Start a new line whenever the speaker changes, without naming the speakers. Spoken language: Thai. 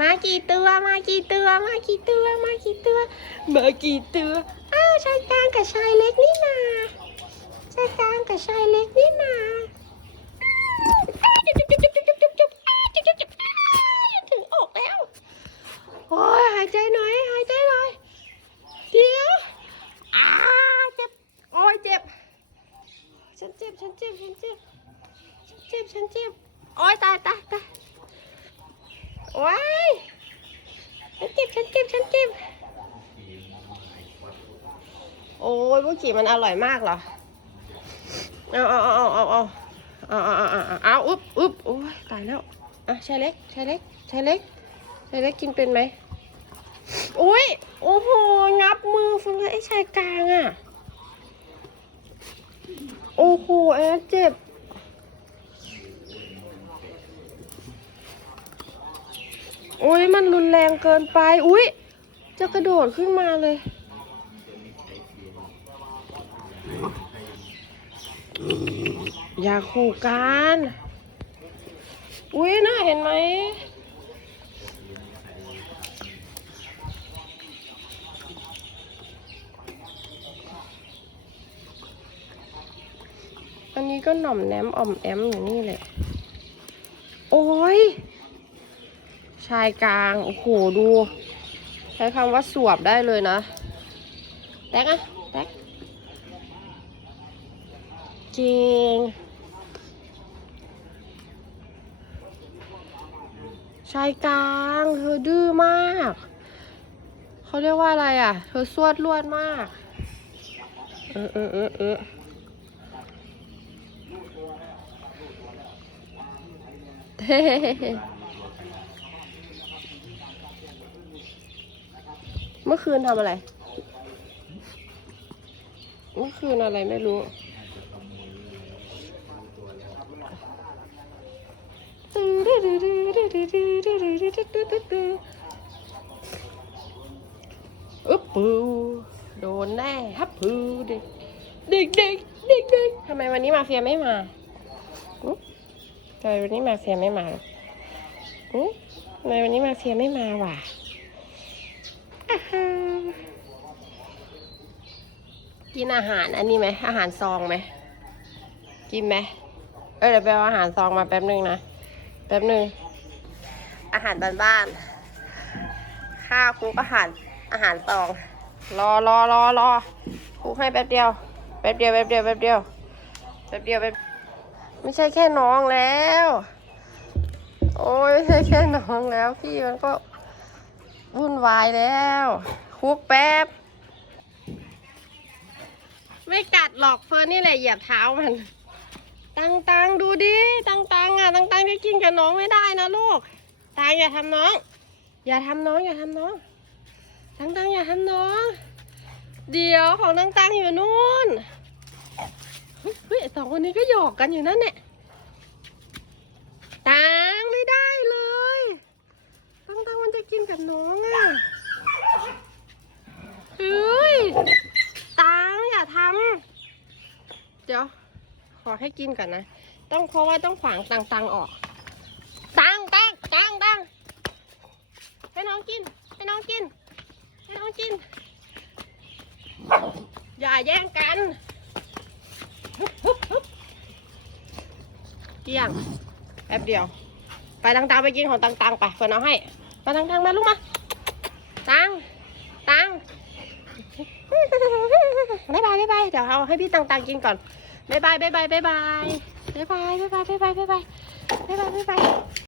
มากี่ตัวมากี่ตัวมากี่ตัวมากี่ตัวมากี่ตัวอ้าวชายกลางกับชายเล็กนี่นาชายกลางกับชายเล็กนี่นาอ้าวจุ๊บจุ๊บจุ๊บจุ๊บจุ๊บจุ๊บจุ๊บอ้าวจุ๊บจุ๊บจุ๊บอ้าวถึงอกแล้วโอ้ยหายใจหน่อยหายใจหน่อยเดี๋ยวอ้าเจ็บโอ้ยเจ็บฉันเจ็บฉันเจ็บฉันเจ็บฉันเจ็บฉันเจ็บโอ้ยตายตายตาย ว้ายฉันเจ็บฉันเจ็บฉันเจ็บ โอ้ยบุกี้มันอร่อยมากเหรอ เอาเอาเอาเอาเอาเอาเอาเอาเอาเอาอุ๊บอุ๊บโอ้ยตายแล้ว อะชายเล็กชายเล็กชายเล็กชายเล็กกินเป็นไหมอุ้ยโอ้โห งับมือฟังเลยไอ้ชายกลางอะ โอ้โหแอบเจ็บ อ้ยมันรุนแรงเกินไป อุ้ยจะกระโดดขึ้นมาเลย อย่าขู่กัน อุ้ยน่าเห็นไหมอันนี้ก็หน่อมแนมอ่อมแอมอยู่นี่แหละ โอ้ยายกลาง โอ้โห ดู ใช้คำว่าสวบได้เลยนะ แตกอะแตกจริง ชายกลาง เธอดื้อมาก เขาเรียกว่าอะไรอะ เธอสวดลวดมาก เออเออเออเออเฮ้ เมื่อคืนทำอะไร เมื่อคืนอะไรไม่รู้ อึ๊บปูโดนแน่ฮับปูเด็กเด็กเด็กเด็กเด็กทำไมวันนี้มาเฟียไม่มาอุ๊ยทำไมวันนี้มาเฟียไม่มาอุ๊ยทำไมวันนี้มาเฟียไม่มาว่ะ กินอาหารอันนี้ไหมอาหารซองไหมกินไหมเออเดี๋ยวไปเอาอาหารซองมาแป๊บนึงนะแป๊บนึงอาหารบ้านๆข้าวคุกอาหารอาหารซอง รอรอรอรอคุกให้แป๊บเดียวแป๊บเดียวแป๊บเดียวแป๊บเดียวแป๊บเดียวแป๊บไม่ใช่แค่น้องแล้ว โอ้ยไม่ใช่แค่น้องแล้วพี่มันก็ วุ่นวายแล้วคุกแป๊บ ไม่กัดหรอกเฟิร์นนี่แหละเหยียบเท้ามัน ตังตังดูดิตังตังอะ ตังตังจะกินกับน้องไม่ได้นะลูกตังอย่าทำน้อง อย่าทำน้องอย่าทำน้อง ตังตังอย่าทำน้อง เดี๋ยวของตังตังอยู่นู่นเฮ้ยเฮ้ยสองคนนี้ก็หยอกกันอยู่นั่นเนี่ยตังไม่ได้เลยตังตังมัน จะกินกับน้องอะเฮ้ยตังอย่าทำเดี๋ยว ขอให้กินก่อนนะ ต้องเพราะว่าต้องฝังตังตังออก ตังตังตังตังให้น้องกิน ให้น้องกิน ให้น้องกิน อย่าแย่งกันเกี่ยงแป๊บเดียว ไปตังตังไปกินของตังตังไปเฟิร์นเอาให้ มาตังตังมาลูกมา ตัง ตังบายบายบายบายเดี๋ยวเอาให้พี่ตังตังกินก่อนบายบายบายบายบายบายบายบายบายบายบายบายบายบายบาย